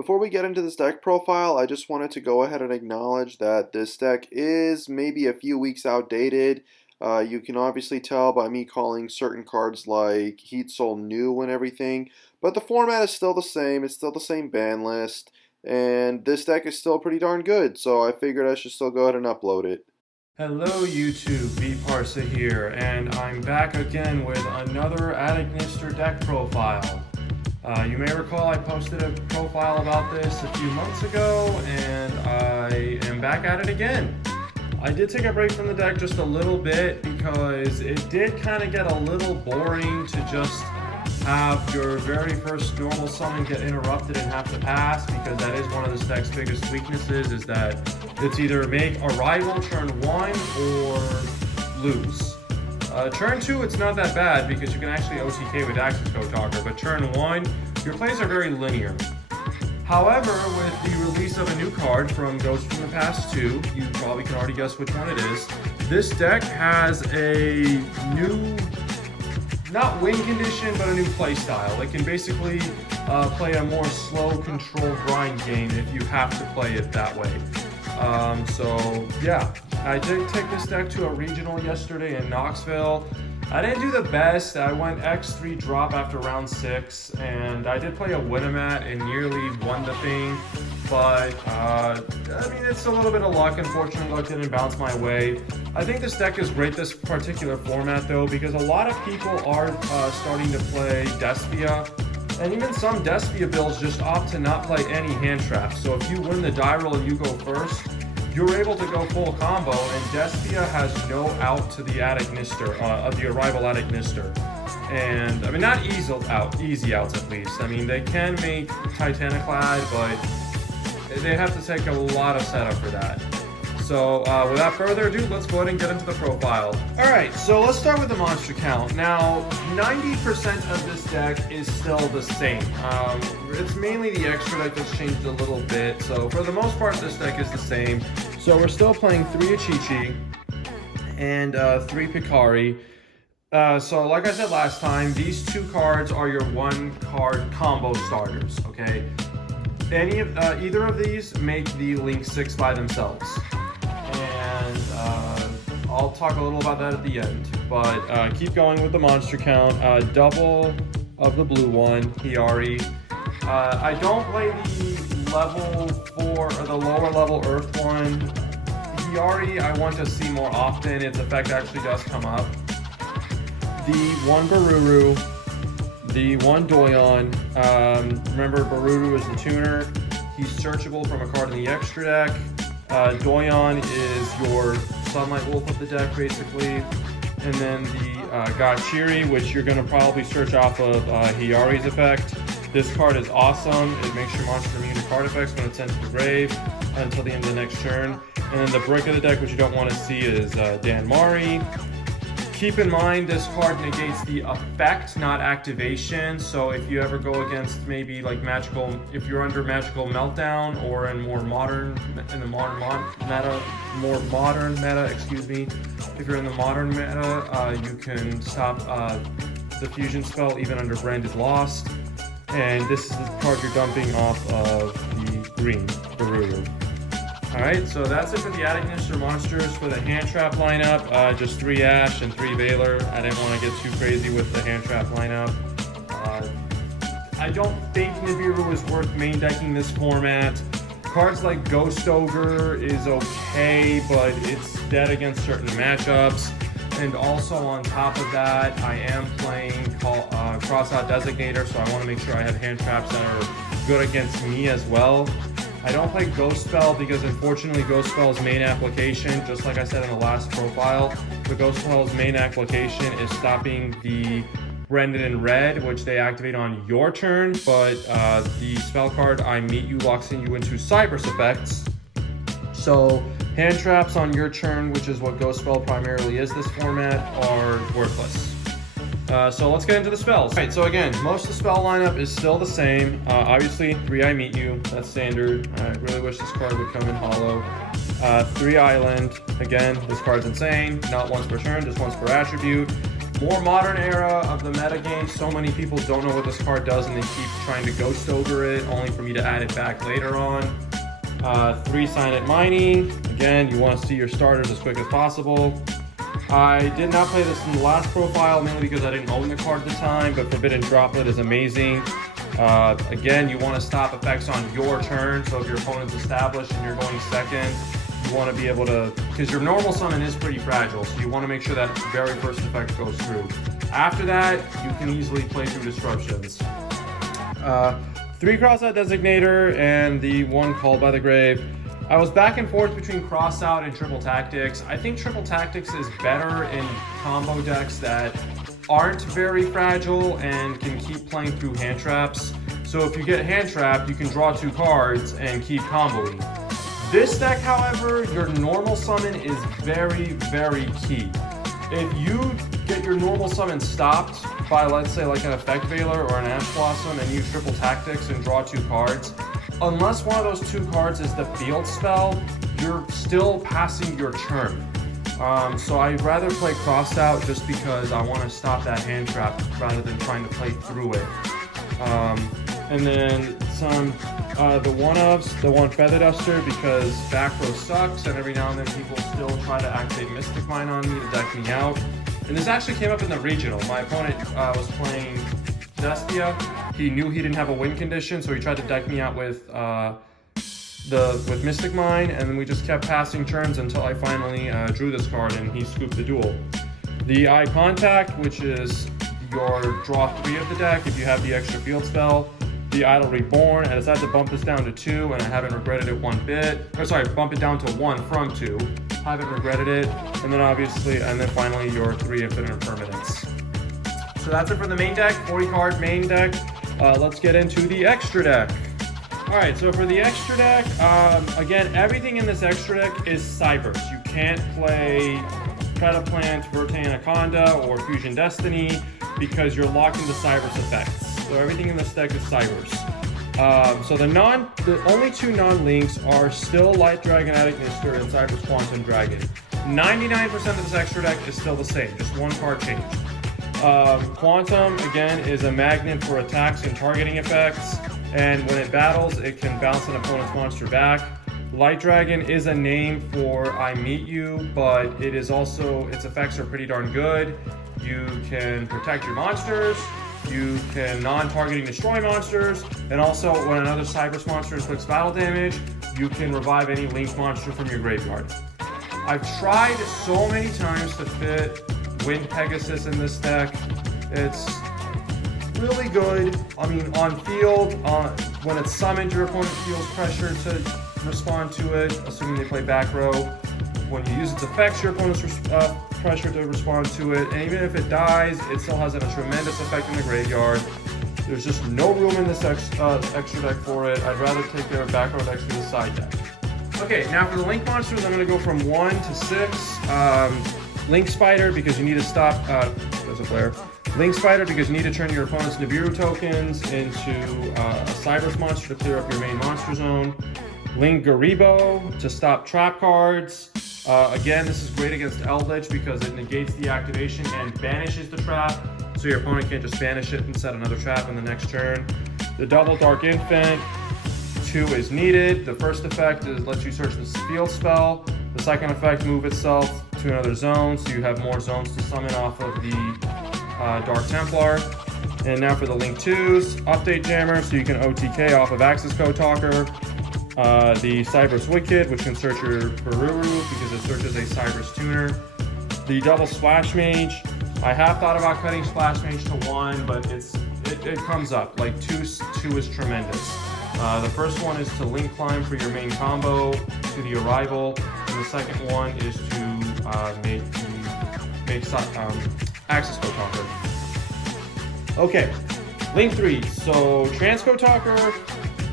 Before we get into this deck profile, I just wanted to go ahead and acknowledge that this deck is maybe a few weeks outdated. You can obviously tell by me calling certain cards like Heat Soul new and everything, but the format is still the same. It's still the same ban list, and this deck is still pretty darn good, so I figured I should still go ahead and upload it. Hello YouTube, bParsa here, and I'm back again with another Attic deck profile. You may recall I posted a profile about this a few months ago, and I am back at it again. I did take a break from the deck just a little bit because it did kind of get a little boring to just have your very first normal summon get interrupted and have to pass, because that is one of this deck's biggest weaknesses, is that it's either make a rival turn 1 or lose. Turn 2, it's not that bad because you can actually OTK with Access Code Talker, but turn 1, your plays are very linear. However, with the release of a new card from Ghost from the Past 2, you probably can already guess which one it is, this deck has a new, not win condition, but a new play style. It can basically play a more slow control grind game if you have to play it that way. So yeah, I did take this deck to a regional yesterday in Knoxville. I didn't do the best. I went X3 drop after round 6, and I did play a Winamat and nearly won the thing. But, I mean, it's a little bit of luck. Unfortunately, luck didn't bounce my way. I think this deck is great, this particular format, though, because a lot of people are starting to play Despia. And even some Despia builds just opt to not play any hand traps. So if you win the die roll and you go first, you're able to go full combo, and Despia has no out to the Attic Nister, the Arrival Attic Nister. And, I mean, not easy outs at least. I mean, they can make Titaniclad, but they have to take a lot of setup for that. So, without further ado, let's go ahead and get into the profile. Alright, so let's start with the monster count. Now, 90% of this deck is still the same. It's mainly the extra deck that's changed a little bit, so for the most part, this deck is the same. So we're still playing 3 Achichi and 3 Picari. So like I said last time, these 2 cards are your 1-card combo starters, okay? Either of these make the Link 6 by themselves. And I'll talk a little about that at the end. But keep going with the monster count. Double of the blue one, Hiyari. I don't play the level 4 or the lower level Earth one. Hiyari I want to see more often. Its effect actually does come up. The 1 Baruru. The 1 Doyon. Remember, Baruru is the tuner. He's searchable from a card in the extra deck. Doyon is your Sunlight Wolf of the deck, basically. And then the Gachiri, which you're going to probably search off of Hiyari's effect. This card is awesome. It makes your monster immune to card effects when it's sent to the grave until the end of the next turn. And then the brick of the deck, which you don't want to see, is Danmari. Keep in mind, this card negates the effect, not activation. So if you ever go against maybe like if you're under Magical Meltdown or in more modern meta, if you're in the modern meta, you can stop the fusion spell even under Branded Lost. And this is the card you're dumping off of the green, Baruru. Alright, so that's it for the Attic Nister monsters. For the hand trap lineup, just 3 Ash and 3 Valor. I didn't want to get too crazy with the hand trap lineup. I don't think Nibiru is worth main decking this format. Cards like Ghost Ogre is okay, but it's dead against certain matchups. And also on top of that, I am playing Crossout Designator, so I want to make sure I have hand traps that are good against me as well. I don't play Ghost Spell because unfortunately Ghost Spell's main application, just like I said in the last profile, the Ghost Spell's main application is stopping the Brendan in red, which they activate on your turn, but the spell card I Meet You locks you into Cyberse effects. So hand traps on your turn, which is what Ghost Spell primarily is this format, are worthless. So let's get into the spells. Alright, so again, most of the spell lineup is still the same. Obviously, 3 I Meet You, that's standard. I really wish this card would come in hollow. 3 Island, again, this card's insane. Not once per turn, just once per attribute. more modern era of the metagame, so many people don't know what this card does and they keep trying to ghost over it, only for me to add it back later on. 3 Signet Mining. Again, you want to see your starters as quick as possible. I did not play this in the last profile, mainly because I didn't own the card at the time, but Forbidden Droplet is amazing. Again, you want to stop effects on your turn, so if your opponent's established and you're going second, you want to be able to, because your normal summon is pretty fragile, so you want to make sure that very first effect goes through. After that, you can easily play through disruptions. 3 Crossout Designator and the 1 Called by the Grave. I was back and forth between Crossout and Triple Tactics. I think Triple Tactics is better in combo decks that aren't very fragile and can keep playing through hand traps. So if you get hand trapped, you can draw 2 cards and keep comboing. This deck, however, your normal summon is very, very key. If you get your normal summon stopped by, let's say, like an Effect Veiler or an Ash Blossom and use Triple Tactics and draw 2 cards, unless one of those 2 cards is the field spell, you're still passing your turn. So I'd rather play Crossout just because I want to stop that hand trap rather than trying to play through it. And then the 1-ofs, the 1 Feather Duster, because back row sucks and every now and then people still try to activate Mystic Mine on me to deck me out. And this actually came up in the regional. My opponent was playing Despia. He knew he didn't have a win condition, so he tried to deck me out with Mystic Mine, and then we just kept passing turns until I finally drew this card and he scooped the duel. The Eye Contact, which is your draw 3 of the deck if you have the extra field spell. The Idol Reborn, I decided to bump this down to 2 and I haven't regretted it one bit. Or sorry, bump it down to 1 from 2. Haven't regretted it. And then finally your 3 Infinite Permanents. So that's it for the main deck, 40 card main deck. Let's get into the extra deck. Alright, so for the extra deck, again, everything in this extra deck is Cybers. You can't play Predaplant, Verte Anaconda, or Fusion Destiny because you're locked into Cybers effects. So everything in this deck is Cybers. So the only 2 non-links are still Light Dragon Adagnister and Cybers Quantum Dragon. 99% of this extra deck is still the same, just 1 card change. Quantum, again, is a magnet for attacks and targeting effects, and when it battles, it can bounce an opponent's monster back. Light Dragon is a name for I Meet You, but it is also, its effects are pretty darn good. You can protect your monsters, you can non-targeting destroy monsters, and also when another Cybers monster inflicts battle damage, you can revive any linked monster from your graveyard. I've tried so many times to fit Wind Pegasus in this deck. It's really good. I mean, on field, when it's summoned, your opponent feels pressure to respond to it, assuming they play back row. When you use its effects, your opponent's pressure to respond to it, and even if it dies, it still has a tremendous effect in the graveyard. There's just no room in this extra deck for it. I'd rather take their back row decks to the side deck. Okay, now for the Link monsters, I'm going to go from 1 to 6. Link Spider, because you need to stop, there's a flare. Link Spider, because you need to turn your opponent's Nibiru tokens into a Cybers monster to clear up your main monster zone. Link Garibo, to stop trap cards. Again, this is great against Eldritch because it negates the activation and banishes the trap, so your opponent can't just banish it and set another trap in the next turn. The Double Dark Infant, 2 is needed. The first effect is lets you search the field spell. The second effect, move itself to another zone, so you have more zones to summon off of the Dark Templar. And now for the Link 2s, Update Jammer, so you can OTK off of Axis Code Talker. The Cybers Wicked, which can search your Bururu because it searches a Cybers tuner. The Double Splash Mage. I have thought about cutting Splash Mage to 1, but it comes up. Like 2 is tremendous. The first one is to Link Climb for your main combo to the Arrival, and the second one is to make Axis Code Talker. Okay, Link 3. So Transcode Talker.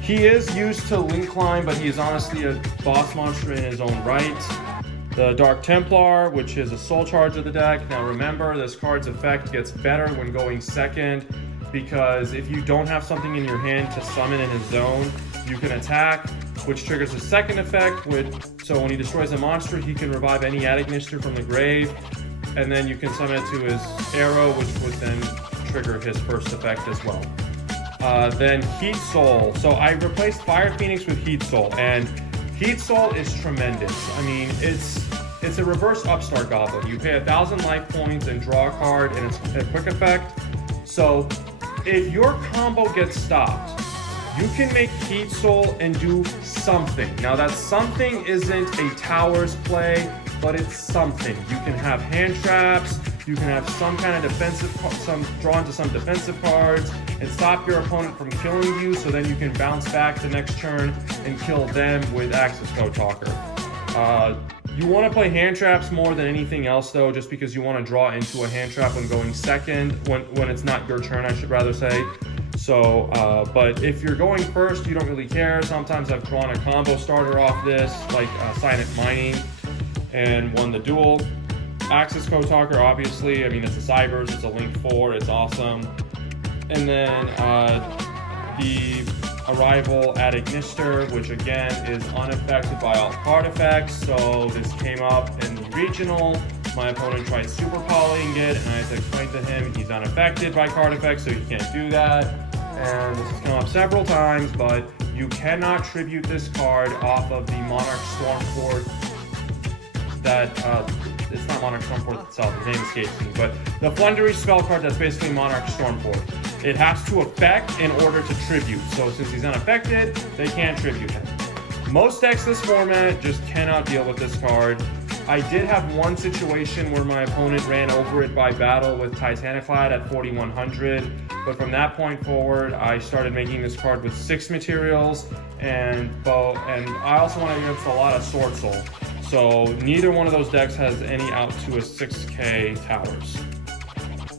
He is used to Link Climb, but he is honestly a boss monster in his own right. The Dark Templar, which is a soul charge of the deck. Now remember, this card's effect gets better when going second, because if you don't have something in your hand to summon in his zone, you can attack, which triggers his second effect. So when he destroys a monster, he can revive any Adagnister from the grave. and then you can summon it to his arrow, which would then trigger his first effect as well. Then Heat Soul. So I replaced Fire Phoenix with Heat Soul, and Heat Soul is tremendous. I mean, it's a reverse Upstart Goblin. You pay 1,000 life points and draw a card, and it's a quick effect. So if your combo gets stopped, you can make Heat Soul and do something. Now that something isn't a towers play, but it's something. You can have hand traps, you can have some kind of defensive, drawn to some defensive cards, and stop your opponent from killing you, so then you can bounce back the next turn and kill them with Access Code Talker. You want to play hand traps more than anything else though, just because you want to draw into a hand trap when going second, when it's not your turn, I should rather say. So, but if you're going first, you don't really care. Sometimes I've drawn a combo starter off this, like Silent Mining, and won the duel. Access Code Talker, obviously, I mean, it's a Cybers, it's a Link 4, it's awesome. And then the Arrival at Ignister, which again is unaffected by all card effects. So this came up in the regional. My opponent tried super polying it, and I had to explain to him he's unaffected by card effects, so you can't do that. And this has come up several times, but you cannot tribute this card off of the Monarch Stormfort. That it's not Monarch Stormfort itself, the name escapes me, but the Flundery spell card that's basically Monarch Stormfort. It has to affect in order to tribute. So since he's unaffected, they can't tribute him. Most decks this format just cannot deal with this card. I did have one situation where my opponent ran over it by battle with Titaniclad at 4,100, but from that point forward, I started making this card with 6 materials and I also went against a lot of Sword Soul. So neither one of those decks has any out to a 6k towers.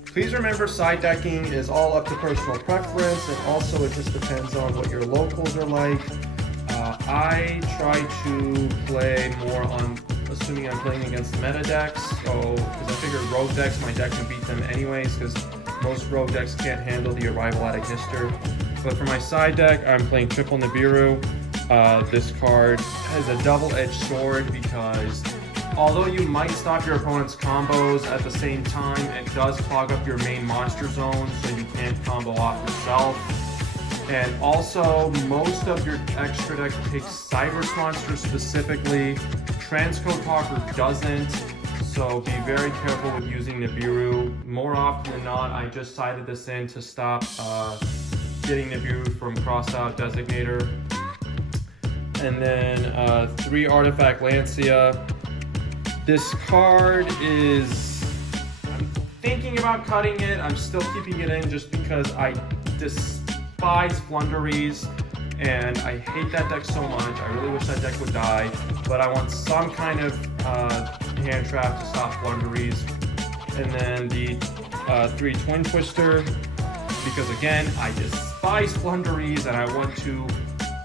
Please remember, side decking is all up to personal preference, and also it just depends on what your locals are like. I try to play more on assuming I'm playing against meta decks, so because I figured rogue decks, my deck can beat them anyways, because most rogue decks can't handle the Arrival at Ignister. But for my side deck, I'm playing Triple Nibiru. This card has a double-edged sword because although you might stop your opponent's combos at the same time, it does clog up your main monster zone, so you can't combo off yourself. And also, most of your extra deck takes Cybers monsters specifically. Transcode Talker doesn't, so be very careful with using Nibiru. More often than not, I just sided this in to stop getting Nibiru from cross-out Designator. And then 3 Artifact Lancia. This card is, I'm thinking about cutting it. I'm still keeping it in just because I despise Flunderies, and I hate that deck so much. I really wish that deck would die, but I want some kind of hand trap to stop Flunderies. And then the 3 Twin Twister, because again, I despise Flunderies, and I want to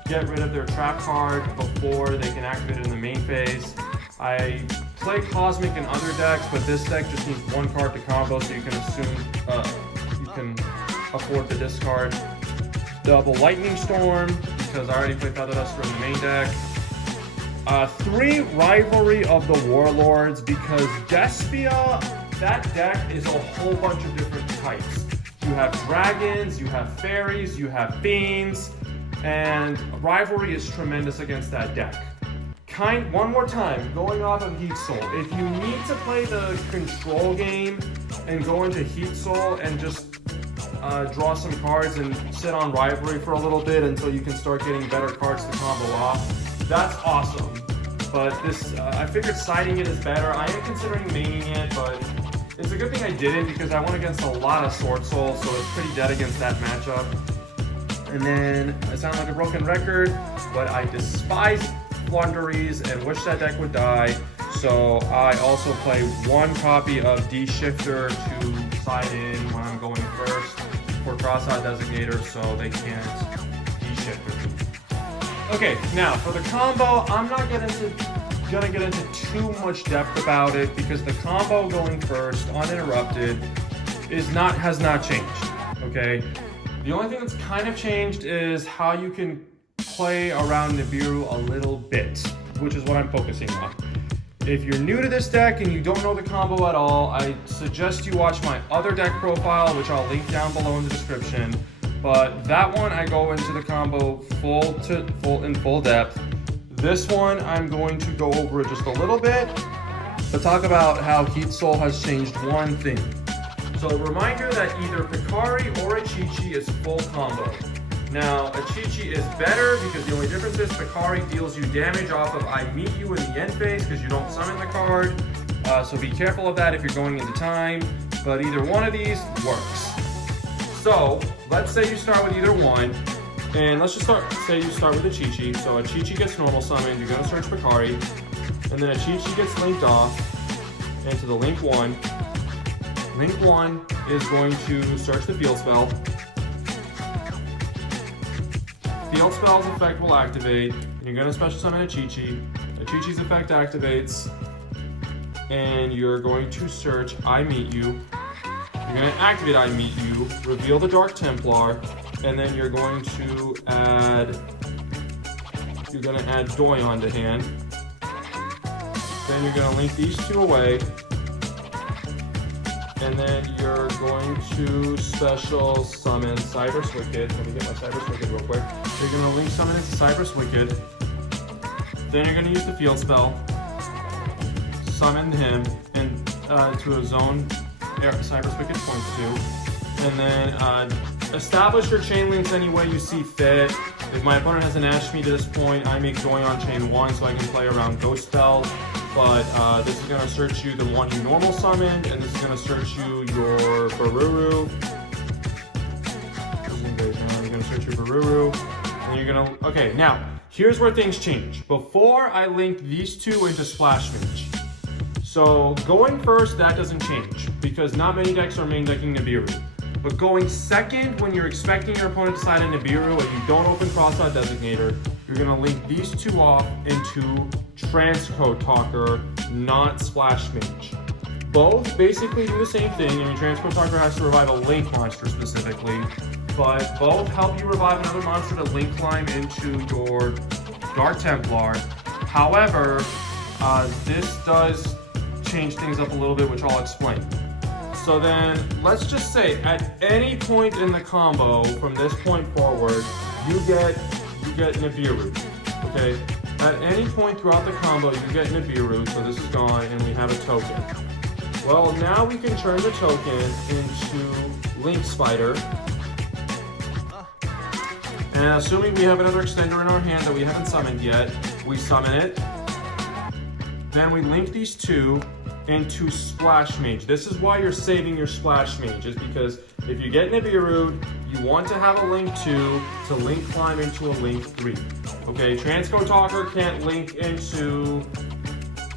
get rid of their trap card before they can activate it in the main phase. I play Cosmic in other decks, but this deck just needs 1 card to combo, so you can assume you can afford to discard. Double Lightning Storm, because I already played Feather Duster in the main deck. 3 Rivalry of the Warlords, because Despia, that deck is a whole bunch of different types. You have dragons, you have fairies, you have fiends, and Rivalry is tremendous against that deck. One more time, going off of Heat Soul, if you need to play the control game and go into Heat Soul and just draw some cards and sit on Rivalry for a little bit until you can start getting better cards to combo off, that's awesome. But this, I figured siding it is better. I am considering maining it, but it's a good thing I didn't because I went against a lot of Sword Soul, so it's pretty dead against that matchup. And then, I sound like a broken record, but I despise Flunderies and wish that deck would die. So I also play 1 copy of D-Shifter to side in when I'm going first for cross-out Designator, so they can't D-Shifter. Okay, now for the combo, I'm not gonna get into too much depth about it because the combo going first, uninterrupted, has not changed. Okay, the only thing that's kind of changed is how you can play around Nibiru a little bit, which is what I'm focusing on. If you're new to this deck and you don't know the combo at all, I suggest you watch my other deck profile, which I'll link down below in the description. But that one I go into the combo in full depth. This one I'm going to go over it just a little bit to talk about how Heat Soul has changed one thing. So a reminder that either Picari or a Chi-Chi is full combo. Now, a Chi-Chi is better because the only difference is Picari deals you damage off of I Meet You in the end phase because you don't summon the card. So be careful of that if you're going into time, but either one of these works. So, let's say you start with either one, and let's just say you start with a Chi-Chi. So a Chi-Chi gets normal summoned, you're gonna search Picari, and then a Chi-Chi gets linked off into the link 1. Link 1 is going to search the field spell. Field spell's effect will activate, and you're going to special summon a Chi-Chi. A Chi-Chi's effect activates, and you're going to search I Meet You. You're going to activate I Meet You, reveal the Dark Templar, and then you're going to add Doyon to hand. Then you're going to link these two away, and then you're going to special summon Cyberse Wicked. Let me get my Cyberse Wicked real quick. So you're going to link summon into Cyberse Wicked. Then you're going to use the field spell, summon him to a zone Cyberse Wicked points to, and then establish your chain links any way you see fit. If my opponent has an Ash Me to this point, I make Doyon chain 1 so I can play around ghost spells. But this is going to search you the one you normal summoned, and this is going to search you your Bururu. You're going to search your Bururu, and you're going to... Okay, now, here's where things change. Before, I linked these two into Splash Mage. So, going first, that doesn't change, because not many decks are main decking Nibiru. But going second, when you're expecting your opponent to side a Nibiru and you don't open Cross-Out Designator, you're going to link these two off into Transcode Talker, not Splash Mage. Both basically do the same thing. I mean, Transcode Talker has to revive a Link monster specifically, but both help you revive another monster to Link climb into your Dark Templar. However, this does change things up a little bit, which I'll explain. So then, let's just say, at any point in the combo, from this point forward, you get Nibiru, okay? At any point throughout the combo, you get Nibiru, so this is gone, and we have a token. Well, now we can turn the token into Link Spider. And assuming we have another extender in our hand that we haven't summoned yet, we summon it. Then we link these two into Splash Mage. This is why you're saving your Splash Mage, is because if you get Nibiru, you want to have a Link 2 to Link climb into a Link 3. Okay, Transcode Talker can't link into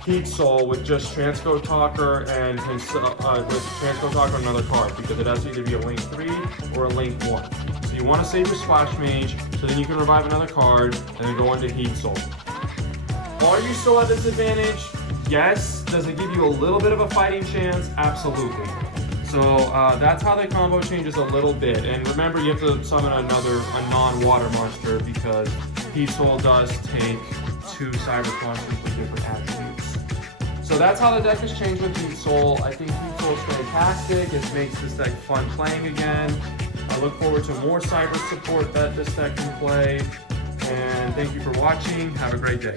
Heat Soul with just Transcode Talker and with Transcode Talker another card, because it has to either be a Link 3 or a Link 1. So you want to save your Splash Mage, so then you can revive another card and then go into Heat Soul. Are you still at disadvantage? Yes. Does it give you a little bit of a fighting chance? Absolutely. So that's how the combo changes a little bit. And remember, you have to summon a non-water monster, because Heat Soul does take 2 Cyber monsters with different attributes. So that's how the deck has changed with Heat Soul. I think Heat Soul is fantastic. It makes this deck fun playing again. I look forward to more Cyber support that this deck can play. And thank you for watching. Have a great day.